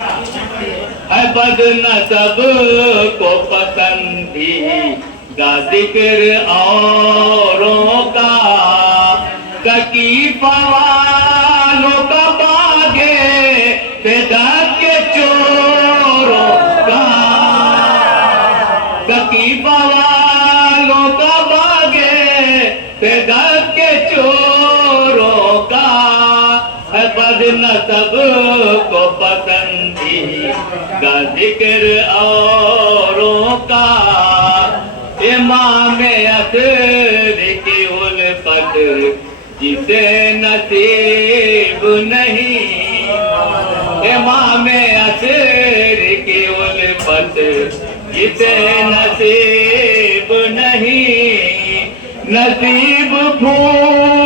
है बदनसब को पसंदीदा जिक्र औरों का, तकीफ वालों का बागे फिदा के चोरों का, तकीफ वालों का बागे फिदा के चोरों का, है बदनसब को पसंदीदा जिक्र औरों का, इमाम असर की उल्फत जिसे नसीब नहीं, इमाम असर की उल्फत जिसे नसीब नहीं, नसीब फूल